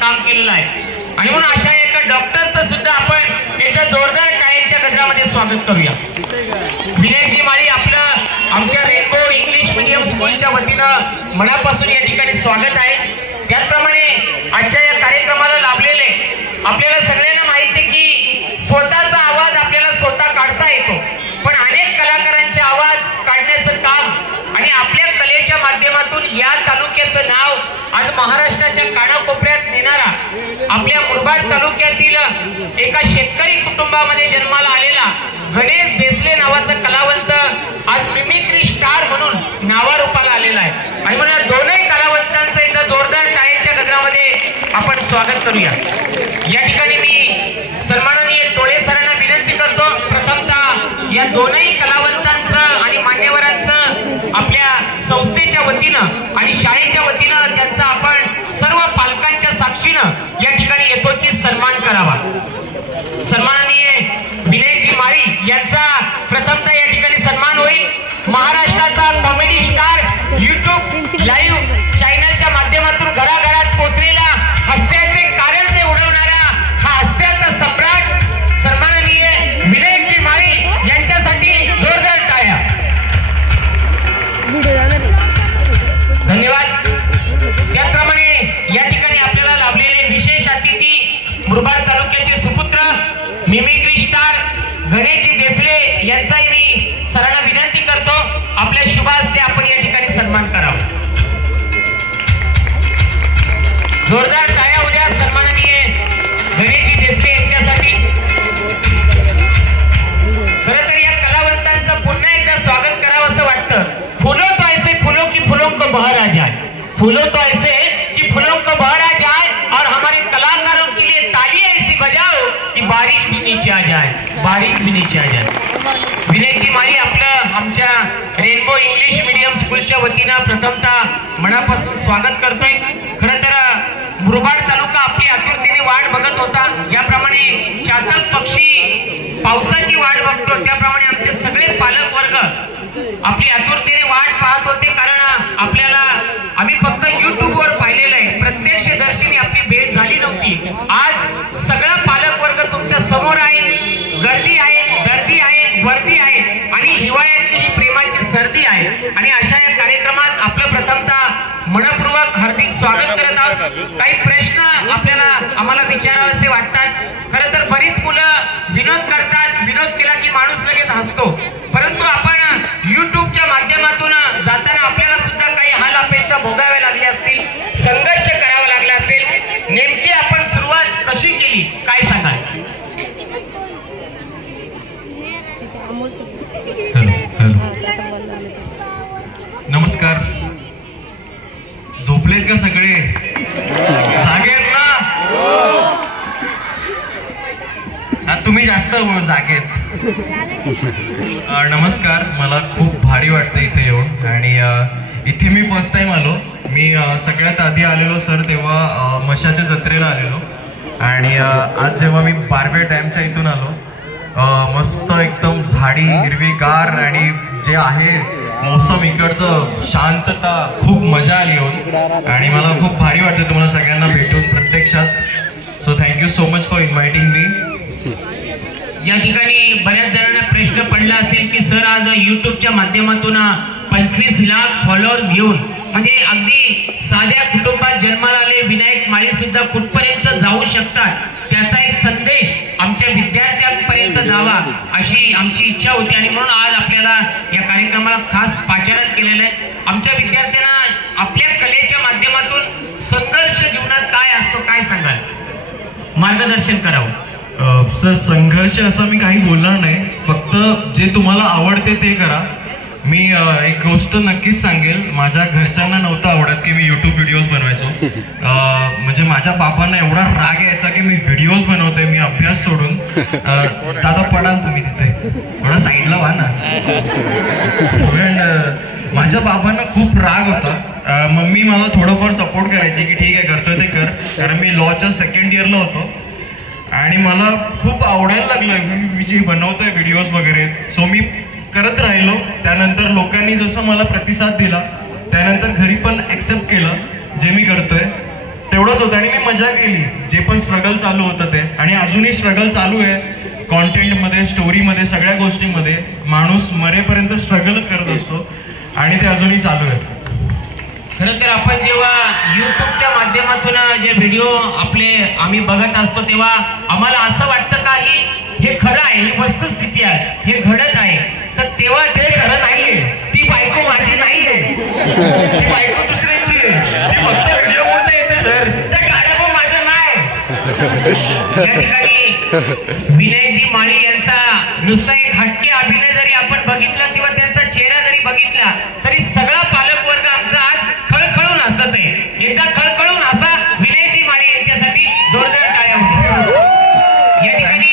काम केलेलं आहे आणि म्हणून अशा एका डॉक्टरचं सुद्धा आपण एकदा जोरदार टाळ्यांच्या गजरामध्ये स्वागत करूया. विनायकजी माळी आपलं आमच्या रेनबो इंग्लिश मीडियम स्कूलच्या वतीनं मनापासून या ठिकाणी स्वागत आहे. त्याचप्रमाणे आजच्या या कार्यक्रमाला लाभलेले आपल्याला सगळ्यांना माहिती आहे की स्वतःचा आवाज आपल्याला स्वतः काढता येतो, पण अनेक कलाकारांचे आवाज काढण्याचं काम आणि आपल्या कलेच्या माध्यमातून या तालुक्याचं नाव आज महाराष्ट्राच्या कानाकोपऱ्यात नेणारा आपल्या मुरबाड तालुक्यातील एका शेतकरी कुटुंबामध्ये जन्माला आलेला गणेश देसले नावाचा कलावंत आज मिमिक्री स्टार म्हणून नावारूपाला आलेला आहे आणि म्हणून दोनही कलावंतांचं एकदा जोरदार टाळ्यांच्या गजरामध्ये आपण स्वागत करूया. या ठिकाणी मी सन्माननीय टोळे सरांना विनंती करतो, प्रथमतः या दोनही कलावंतांचं आणि मान्यवरांचं आपल्या संस्थेच्या वतीनं आणि शाळेच्या वतीनं त्यांचा आपण सर्व पालकांच्या साक्षीनं या ठिकाणी यथोचित सन्मान करावा. सन्माननीय विनायकजी माळी यांचा प्रथमतः या ठिकाणी सन्मान होईल. महाराष्ट्राचा कॉमेडी स्टार युट्यूब लाईव्ह चॅनलच्या माध्यमातून घराघरात पोहोचलेला हास्याचे कारंजे उडवणारा हा हास्याचा सम्राट सन्माननीय विनायकजी माळी यांच्यासाठी जोरदार टाळ्या. धन्यवाद. त्याचप्रमाणे या ठिकाणी आपल्याला लाभलेले विशेष अतिथी मुरबाड तालुक्याचे सुपुत्र मिमिक्री स्टार गणेशजी देसले यांचाही मी सरांना विनंती करतो, आपल्या शुभ हस्ते आपण या ठिकाणी सन्मान करावा. जोरदार टाळ्या उद्या सन्माननीय गणेशजी देसले यांच्यासाठी. खरं तर या कलावंतांचं पुन्हा एकदा स्वागत करावं असं वाटतं. फुलो तो ऐसे फुलो की फुलों को बहर आ जाए, फूलों तो ऐसे कि फूलों को बहर आ जाए और हमारे कलाकारों के लिए ताली ऐसी बजाओ कि बारीक भी नीचे आ जाए, बारीक भी नीचे आ जाए. विनायकजी माळी आपलं आमच्या रेनबो इंग्लिश मीडियम स्कूलच्या वतीनं प्रथमतः मनापासून स्वागत करतोय. खरं तर मुरबाड तालुका आपली आतुरतेने वाट बघत होता. ज्याप्रमाणे चातक पक्षी पावसाची वाट बघतो त्याप्रमाणे आमचे सगळे पालक वर्ग आपली आतुरतेने वाट पाहत होते, कारण आपल्याला आम्ही फक्त युट्यूबवर पाहिलेलं आहे, प्रत्यक्ष दर्शनी आपली भेट झाली नव्हती. आज सगळा पालक वर्ग तुमच्या समोर आहे. गर्दी आहे, गर्दी आहे, वर्दी आहे आणि हिवाळ्यातली ही प्रेमाची सर्दी आहे आणि अशा या कार्यक्रमात आपलं प्रथमतः मनपूर्वक हार्दिक स्वागत करत आहोत. काही प्रश्न आपल्याला आम्हाला विचारावेसे वाटतात. खरं तर बरीच मुलं विनोद करतात, विनोद केला की माणूस लगेच हसतो, परंतु आपण युट्यूबच्या माध्यमातून जाताना आपल्याला सुद्धा काही हाल अपेक्षा भोगाव्या लागल्या असतील, संघर्ष करावा लागला असेल. नेमकी आपण सुरुवात कशी केली काय सांगाल? नमस्कार. झोपलेत का सगळे? जागे आहेत ना? तुम्ही जास्त जागेत. नमस्कार. मला खूप भारी वाटतं इथे येऊन आणि इथे मी फर्स्ट टाइम आलो. मी सगळ्यात आधी आलेलो सर तेव्हा मशाच्या जत्रेला आलेलो आणि आज जेव्हा मी बारवे डॅमच्या इथून आलो, मस्त एकदम झाडी हिरवीगार आणि जे आहे मौसम इकडचं शांतता, खूप मजा आली येऊन आणि मला खूप भारी वाटतं तुम्हाला सगळ्यांना भेटून प्रत्यक्षात. So thank you so much for inviting me. या ठिकाणी बऱ्याच जणांना प्रश्न पडला असेल की सर आज युट्यूबच्या माध्यमातून 25 लाख फॉलोअर्स घेऊन म्हणजे अगदी साध्या कुटुंबात जन्माला आले विनायक माळी सुद्धा कुठपर्यंत जाऊ शकतात, त्याचा एक संदेश आमच्या विद्यार्थ्यांपर्यंत जावा अशी आमची इच्छा होती आणि म्हणून आज आपल्याला या कार्यक्रमाला खास पाचारण केलेलं आहे. आमच्या विद्यार्थ्यांना आपल्या कलेच्या माध्यमातून संघर्ष जीवनात काय असतो काय सांगाल? मार्गदर्शन करावं. सर, संघर्ष असं मी काही बोलणार नाही, फक्त जे तुम्हाला आवडते ते करा. मी एक गोष्ट नक्कीच सांगेल, माझ्या घरच्यांना नव्हतं आवडत की मी यूट्यूब व्हिडिओज बनवायचो. म्हणजे माझ्या बाबांना एवढा राग यायचा की मी व्हिडिओज बनवतोय, मी अभ्यास सोडून. दादा पडाल तुम्ही तिथे, थोडा साईडला व्हा ना. पण माझ्या बाबांना खूप राग होता. मम्मी मला थोडंफार सपोर्ट करायची की ठीक आहे करतोय ते कर, कारण मी लॉच्या सेकंड इयरला होतो आणि मला खूप आवडायला लागलं मी जे बनवतोय व्हिडिओज वगैरे. सो मी करत राहिलो. त्यानंतर लोकांनी जसं मला प्रतिसाद दिला त्यानंतर घरी पण ॲक्सेप्ट केलं जे मी करतोय. तेवढंच होतं आणि मी मजा केली. जे पण स्ट्रगल चालू होतं ते, आणि अजूनही स्ट्रगल चालू आहे कॉन्टेंटमध्ये, स्टोरीमध्ये, सगळ्या गोष्टींमध्ये. माणूस मरेपर्यंत स्ट्रगलच करत असतो आणि ते अजूनही चालू आहे. खरं तर आपण जेव्हा युट्यूबच्या माध्यमातून जे व्हिडिओ आम्ही बघत असतो तेव्हा आम्हाला असं वाटतं का हे खरं आहे, ही वस्तुस्थिती आहे, हे घडत आहे. तर तेव्हा ते खरं नाहीये. ती बायको माझी नाहीये, ती बायको दुसऱ्याची आहे. ती फक्त व्हिडिओ मध्ये येते सर. त्या गाड्या पण माझं नाही. या ठिकाणी विनयजी माळी यांचा नुसता एक हटके अभिनय जरी आपण बघितला किंवा त्यांचा चेहरा जरी बघितला तरी सगळा पालक वर्ग आमचा आज खळखळून हसत आहे. एकदा खळखळून हसा विनयजी माळी यांच्यासाठी जोरदार टाळ्या होत्या. या ठिकाणी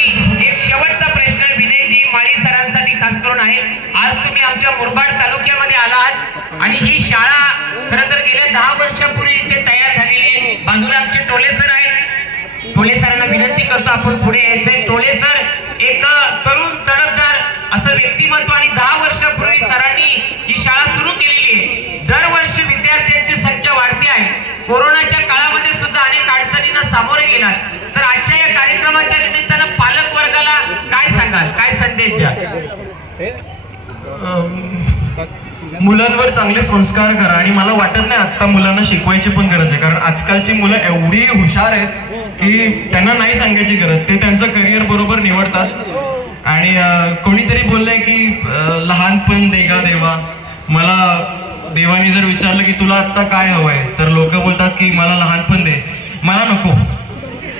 एक शेवटचा प्रश्न विनयजी माळी सरांसाठी खास करून आहे. आज तुम्ही आमच्या मुरबाड तालुक्यामध्ये आलात आणि ही शाळा खरं तर गेल्या 10 वर्षापूर्वी इथे तयार झालेली आहे. बाजूला आमचे टोले सर आहेत. टोले सरांना विनंती करतो आपण पुढे यायचंय. टोले सर एक तरुण तडफदार असं व्यक्तिमत्व आणि 10 वर्षापूर्वी सरांनी ही शाळा सुरू केलेली आहे. दरवर्षी विद्यार्थ्यांची संख्या वाढते आहे. कोरोनाच्या काळामध्ये सुद्धा अनेक अडचणींना सामोरे गेलात. तर आजच्या या कार्यक्रमाच्या निमित्तानं पालक वर्गाला काय सांगाल, काय संदेश द्या? मुलांवर चांगले संस्कार करा. आणि मला वाटत नाही आत्ता मुलांना शिकवायची पण गरज आहे, कारण आजकालची मुलं एवढी हुशार आहेत की त्यांना नाही सांगायची गरज. ते त्यांचं करिअर बरोबर निवडतात. आणि कोणीतरी बोललंय की लहानपण देगा देवा. मला देवाने जर विचारलं की तुला आत्ता काय हवंय, तर लोक बोलतात की मला लहानपण दे. मला नको.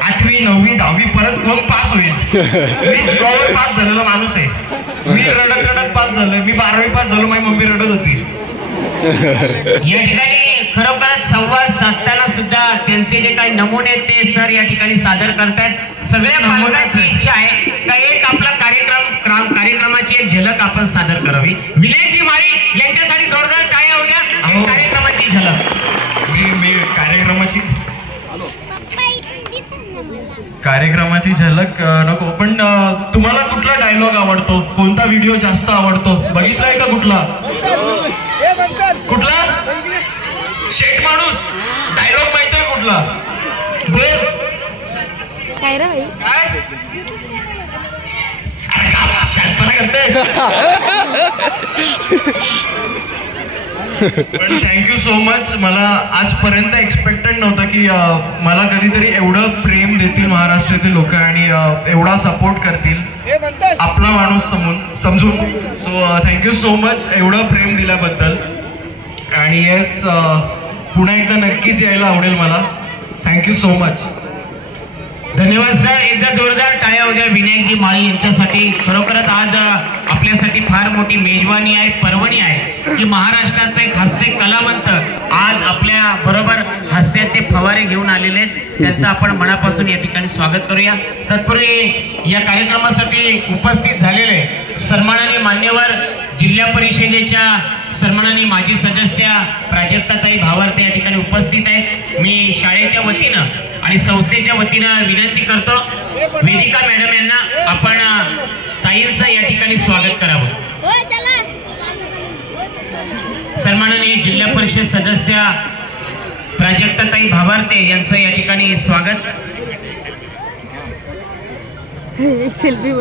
8वी 9वी 10वी परत कोण पास होईल? मी जीवावर पास झालेला माणूस आहे. मी रडत पास झालोय. मी 12वी पास झालो, माझी मम्मी रडत होती. या ठिकाणी खरोखरच संवाद साधताना सुद्धा त्यांचे जे काही नमुने आहेत ते सर या ठिकाणी सादर करतात. सगळ्या पालकांची इच्छा आहे का एक आपला कार्यक्रमाची एक झलक आपण सादर करावी. विनयजी माळी यांच्यासाठी जोरदार टाळ्या होत्या. कार्यक्रमाची झलक. मी कार्यक्रमाची झलक नको, पण तुम्हाला कुठला डायलॉग आवडतो, कोणता व्हिडिओ जास्त आवडतो, बघितलाय का कुठला? शेठ माणूस डायलॉग माहितीये कुठला? बर काय रे शांतपणा करते. पण थँक्यू सो मच. मला आजपर्यंत एक्सपेक्टेड नव्हतं की मला कधीतरी एवढं प्रेम देतील महाराष्ट्रातील लोक आणि एवढा सपोर्ट करतील आपला माणूस समजून. सो थँक्यू सो मच एवढं प्रेम दिल्याबद्दल. आणि येस, पुन्हा एकदा नक्कीच यायला आवडेल मला. Thank you so much. धन्यवाद सर. एकदा जोरदार टाळ्या होत्या विनायकजी माळी यांच्यासाठी. खरोखरच आज आपल्यासाठी फार मोठी मेजवानी आहे, पर्वणी आहे की महाराष्ट्राचा एक हास्य कलावंत आज आपल्या बरोबर हास्याचे फवारे घेऊन आलेले आहेत. त्यांचं आपण मनापासून या ठिकाणी स्वागत करूया. तत्पूर्वी या कार्यक्रमासाठी उपस्थित झालेले सन्माननीय मान्यवर जिल्हा परिषदेच्या सन्माननीय माजी सदस्या प्राजक्ताताई भावार्ते या ठिकाणी उपस्थित आहेत. मी शाळेच्या वतीनं आणि संस्थेच्या वतीनं विनंती करतो वेदिका मॅडम यांना आपण ताईंचं या ठिकाणी स्वागत करावं. सन्माननीय जिल्हा परिषद सदस्या प्राजक्ताताई भावार्ते यांचं या ठिकाणी स्वागत. एक सेल्फी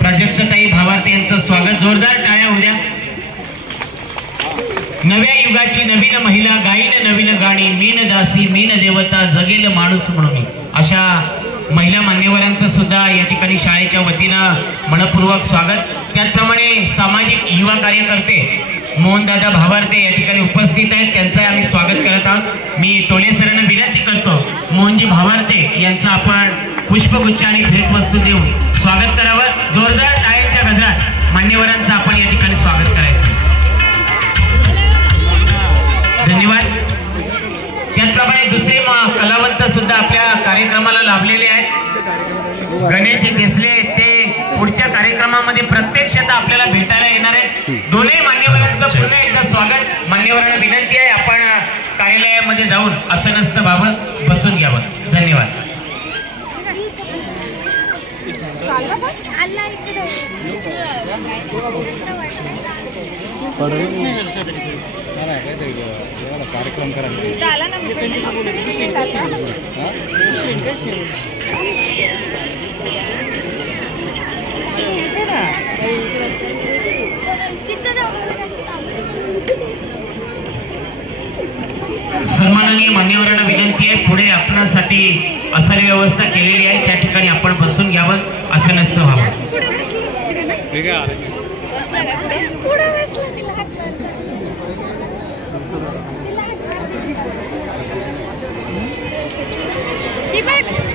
प्राजक्ताताई भावार्ते यांचं स्वागत. जोरदार टाळ्या होत्या. नव्या युगाची नवीन महिला गाईन नवीन गाणी, मीन दासी मीन देवता जगेल माणूस म्हणून. अशा महिला मान्यवरांचं सुद्धा या ठिकाणी शाळेच्या वतीनं मनपूर्वक स्वागत. त्याचप्रमाणे सामाजिक युवा कार्यकर्ते मोहनदादा भावार्ते या ठिकाणी उपस्थित आहेत. त्यांचं आम्ही स्वागत करत आहोत. मी टोले सरांना विनंती करतो मोहनजी भावार्ते यांचं आपण पुष्पगुच्छ आणि भेटवस्तू देऊन स्वागत करावं. जोरदार टाळ्यांच्या गजरात मान्यवरांचं आपण या ठिकाणी स्वागत करायचं. धन्यवाद. त्याचप्रमाणे दुसरे कलावंत सुद्धा आपल्या कार्यक्रमाला लाभलेले आहेत. गणेश देसले ते पुढच्या कार्यक्रमामध्ये प्रत्यक्षतः आपल्याला भेटायला येणार आहे. दोन्ही मान्यवरांचं पुन्हा एकदा स्वागत. मान्यवरांना विनंती आहे आपण कार्यालयामध्ये जाऊन असं नसतं बाबत बसून घ्यावं. धन्यवाद. कार्यक्रम करायला सन्माननीय मान्यवरांना विनंती आहे, पुढे आपणासाठी असर व्यवस्था केलेली आहे, त्या ठिकाणी आपण बसून घ्यावं, असं नसतं व्हावं. ती बघ